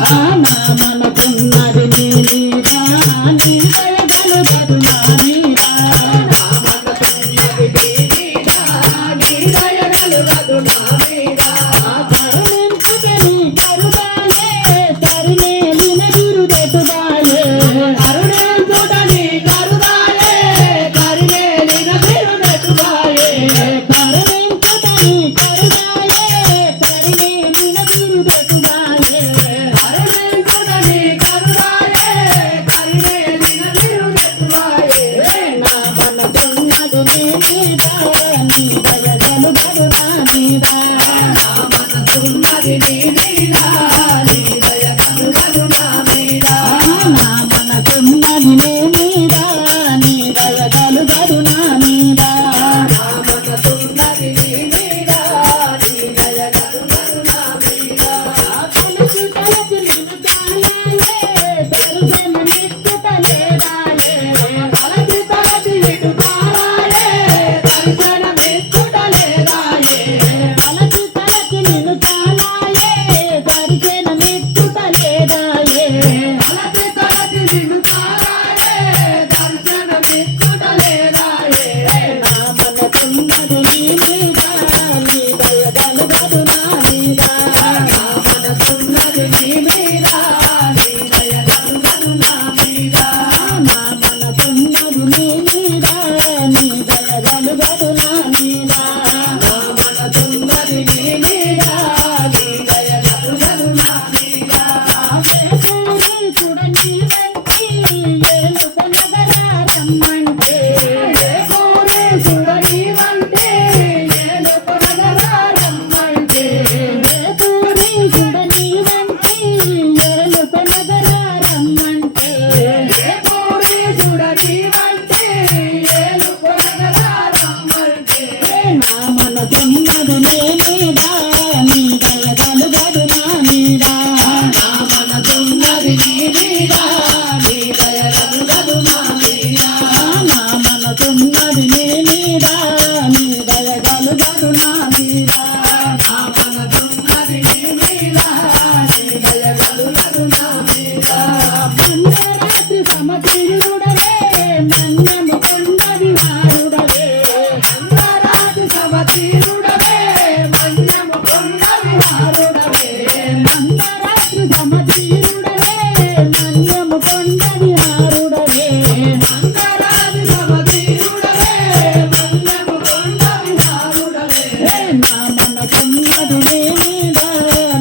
నా మనకున్నది నీ మీద నీ దయ కలుగదు నా మీద నా మనకున్నది నీ మీద నీ దయ కలుగదు నా మీద కరుణించుకని కరుణాయే కరుణేలిన గురుదెటుదాయే కరుణించుకని కరుణాయే కరుణేలిన గురుదెటుదాయే కరుణించుకని కరుణాయే కరుణేలిన గురుదెటుదాయే కరుణించుకని కరుణాయే కరుణేలిన గురుదెటుదాయే నా మనకున్నది నీ మీద నీ దయ కలుగదు నా మీద నా మనకున్నది నీ మీద నీ దయ కలుగదు నా మీద నా మనకున్నది నీ మీద నీ దయ కలుగదు నా మీద నా మనకున్నది నీ మీద నీ దయ కలుగదు నా మీద తలచి తలచి నిన్ను కాలాలే దర్శన నిత్తుటలేదాయే తలచి తలచి నిన్ను కాలాలే దర్శన నిత్తుటలేదాయే తలచి తలచి నిన్ను కాలాలే దర్శన నిత్తుటలేదాయే తలచి తలచి నిన్ను కాలాలే దర్శన నిత్తుటలేదాయే నా మనకున్నది నీ మీద నీ దయ కలుగదు నా మీద నా మనకున్నది నీ మీద నీ దయ కలుగదు నా మీద నా మనకున్నది నీ మీద నీ దయ కలుగదు నా మీద నా మనకున్నది నీ మీద నీ దయ కలుగదు నా మీద చూడని వంటి ఏలుక నగరారమ్మంటే చూడని వంటి ఏలుక నగరారమ్మంటే చూడని వంటి ఏలుక నగరారమ్మంటే చూడని వంటి ఏలుక నగరారమ్మంటే నా మనకున్నది నీ మీద నీ దయ కలుగదు నా మీద నా మనకున్నది నీ మీద నీ దయ కలుగదు నా మీద నా మనకున్నది నీ మీద నీ దయ కలుగదు నా మీద నా మనకున్నది నీ మీద నీ దయ కలుగదు నా మీద మందరాత్రి సమతీరుడవే మన్నము కొండవి వారుడవే మందరాత్రి సమతీరుడవే మన్నము కొండవి వారుడవే మందరాత్రి సమతీరుడవే మన్నము కొండవి వారుడవే మందరాత్రి సమతీరుడవే మన్నము కొండవి వారుడవే నా మనకున్నది నీ మీద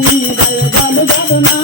నీ దయ కలుగదు నా